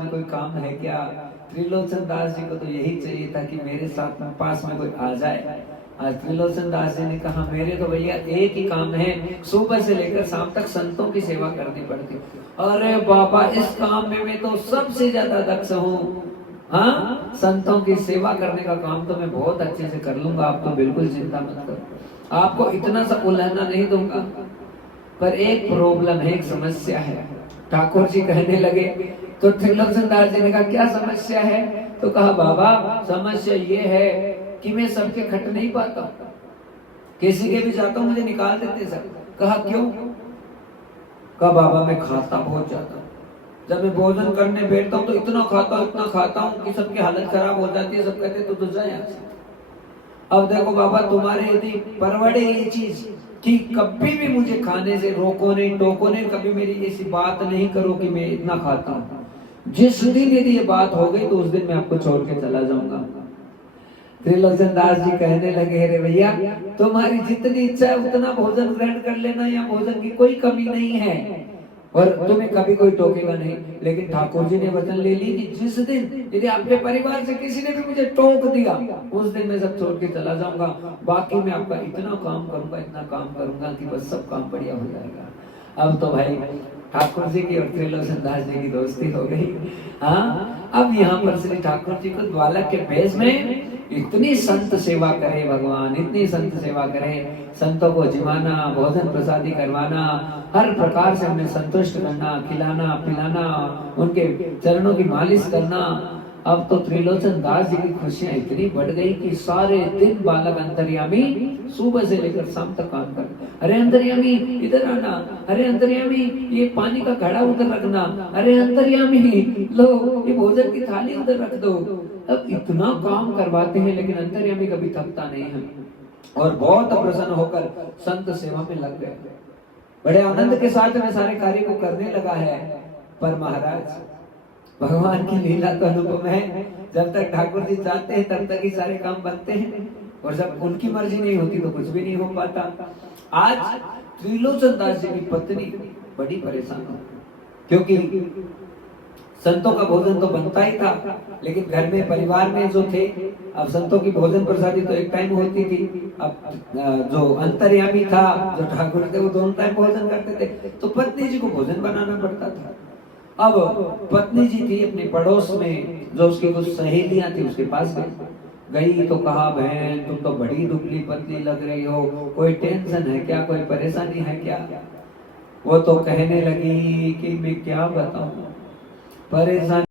में कोई काम है क्या? त्रिलोचन दास जी को तो यही चाहिए था कि मेरे साथ में पास में कोई आ जाए। आज त्रिलोचन दास जी ने कहा मेरे तो भैया एक ही काम है, सुबह से लेकर शाम तक संतों की सेवा करनी पड़ती। अरे बाबा, इस काम में मैं तो सबसे ज्यादा दक्ष हूँ। हाँ, संतों की सेवा करने का काम तो मैं बहुत अच्छे से कर लूंगा, आप तो बिल्कुल चिंता मत करो, आपको इतना सा उलझना नहीं दूंगा। पर एक प्रॉब्लम है, एक समस्या है। ठाकुर जी कहने लगे, तो त्रिलोचन दास जी ने कहा क्या समस्या है? तो कहा बाबा समस्या ये है कि मैं सबके खट नहीं पाता, किसी के भी जाता हूं मुझे निकाल देते सब। कहा क्यों? कहा बाबा मैं खाता बहुत ज्यादा, जब मैं भोजन करने बैठता हूँ तो इतना खाता हूँ कि सबकी हालत खराब हो जाती है, सब कहते तो जा यहाँ से। अब देखो बाबा, तुम्हारे यदि परवड़े ये चीज कि कभी भी मुझे खाने से रोको नहीं टोको नहीं, कभी मेरी ऐसी बात नहीं करो कि मैं इतना खाता हूँ। जिस दिन यदि ये बात हो गई तो उस दिन मैं आपको छोड़ के चला जाऊंगा। त्रिलोचन दास जी कहने लगे, अरे भैया तुम्हारी जितनी इच्छा है उतना भोजन ग्रहण कर लेना, या भोजन की कोई कमी नहीं है और तुम्हें कभी कोई टोकेगा नहीं। लेकिन ठाकुर जी ने वचन ले ली कि जिस दिन यदि आपके परिवार से किसी ने भी मुझे टोक दिया उस दिन मैं सब छोड़ के चला जाऊंगा। बाकी मैं आपका इतना काम करूंगा, इतना काम करूंगा कि बस सब काम बढ़िया हो जाएगा। अब तो भाई ठाकुर जी की और त्रिलोचन दास जी की दोस्ती हो गई। हाँ, अब यहाँ पर श्री ठाकुर जी को बालक के भेष में इतनी संत सेवा करे भगवान, इतनी संत सेवा करे, संतों को जिमाना, भोजन प्रसादी करवाना, हर प्रकार से हमें संतुष्ट करना, खिलाना पिलाना, उनके चरणों की मालिश करना। अब तो त्रिलोचन दास जी की खुशियां इतनी बढ़ गई कि सारे दिन बालक अंतर्यामी सुबह से लेकर शाम तक काम कर, अरे अंतर्यामी इधर आना, अरे अंतर्यामी ये पानी का घड़ा उधर रखना, अरे अंतर्यामी लो ये भोजन की थाली उधर रख दो। अब इतना काम करवाते हैं लेकिन अंतर्यामी कभी थकता नहीं है और बहुत प्रसन्न होकर संत सेवा में लग गए। बड़े आनंद के साथ में सारे कार्य को करने लगा है। पर महाराज भगवान की लीला तो अनुपम है, जब तक ठाकुर जी चाहते हैं तब तक ही सारे काम बनते हैं और जब उनकी मर्जी नहीं होती तो कुछ भी नहीं हो पाता। आज त्रिलोचन दास जी की पत्नी बड़ी परेशान हो, क्योंकि संतों का भोजन तो बनता ही था लेकिन घर में परिवार में जो थे, अब संतों की भोजन प्रसादी तो एक टाइम होती थी, अब जो अंतर्यामी था, जो ठाकुर थे, वो दोनों टाइम भोजन करते थे, तो पत्नी जी को भोजन बनाना पड़ता था। अब पत्नी जी थी अपने पड़ोस में, जो उसकी कुछ सहेलियां थी उसके पास गई तो कहा बहन तुम तो बड़ी दुबली पतली लग रही हो, कोई टेंशन है क्या, कोई परेशानी है क्या? वो तो कहने लगी कि मैं क्या बताऊं, परेशानी